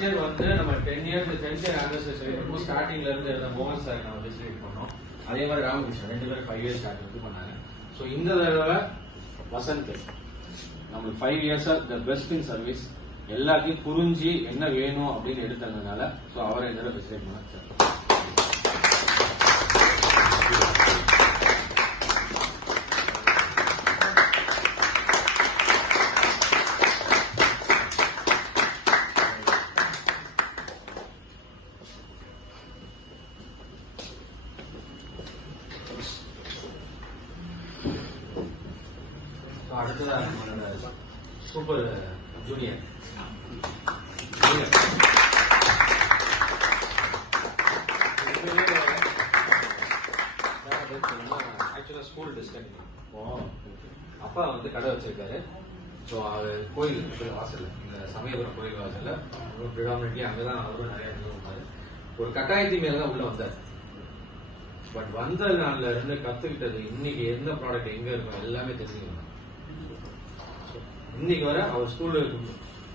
Last year வந்து நம்ம 10 years 10th anniversary ஸ்டார்டிங்ல இருந்து இருந்த மோகன் சார் நம்ம டிஸ்ட்ரிபியூட் பண்ணோம். அதே மாதிரி ராமகிருஷ்ணன் 2 பேரும் 5 இயர்ஸ் ஸ்டார்ட் பண்ணாங்க. ஸோ இந்த தடவை வசந்த் நம்மளுக்கு 5 இயர்ஸா த பெஸ்ட் இன் சர்வீஸ் எல்லாத்தையும் புரிஞ்சு என்ன வேணும் அப்படின்னு எடுத்ததுனால ஸோ அவரை இந்த தடவை டிஸ்ட்ரிபியூட் பண்ணாங்க சார். அடுத்ததாக நம்மளோட சூப்பர் ஜூனியர் ஆக்சுவலா ஸ்கூல் டிஸ்கண்டினியூ. அப்பா வந்து கடை வச்சிருக்காரு. ஸோ அவர் கோயில் வாசல்ல இந்த சமயபுரம் கோயில் வாசல்ல ப்ரிடாமினெட்லி அங்கதான் அவரும் நிறைய இருந்தாரு. ஒரு கட்டாயத்தின் மேலதான் உள்ள வந்தார். பட் வந்த நாள்ல இருந்து கத்துக்கிட்டது இன்னைக்கு எந்த ப்ராடக்ட் எங்க இருக்கும் எல்லாமே தெரிஞ்சுக்கணும். இன்னைக்கு வர அவர் ஸ்கூல்ல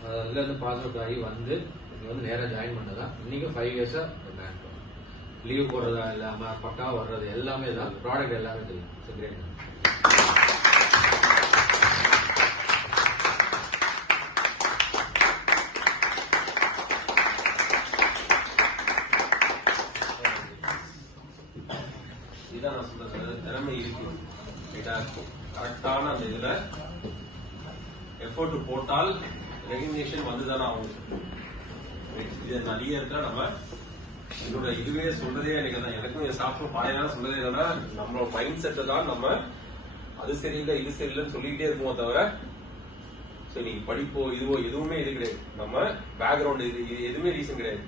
அதுல இருந்து பாஸ் அவுட் ஆகி வந்து இங்க வந்து நேரம் ஜாயின் பண்ணதான் இன்னைக்கு 5 இயர்ஸா லீவ் போடுறதா இல்லாம பக்கா வர்றது எல்லாமே தான் ப்ராடக்ட் எல்லாமே தெரியும். இதான் நான் சொல்றது, திறமை இருக்கு, கரெக்டான அந்த இதுல எஃபோர்ட் போட்டால் ரெகக்னிஷன் வந்துதானே ஆகும். இது நிறைய இருக்கா. நம்ம என்னோட இதுவே சொல்றதே எனக்கு தான், எனக்கும் சாப்பிட்டு பாடையெல்லாம் சொல்றதே இல்லைன்னா நம்மளோட மைண்ட் செட்டை தான் நம்ம அது சரியில்லை இது சரியில்லைன்னு சொல்லிக்கிட்டே இருக்குமோ தவிர சரி நீங்க படிப்போ இதுவோ எதுவுமே இது கிடையாது. நம்ம பேக்ரவுண்ட் இது எதுவுமே ரீசன் கிடையாது.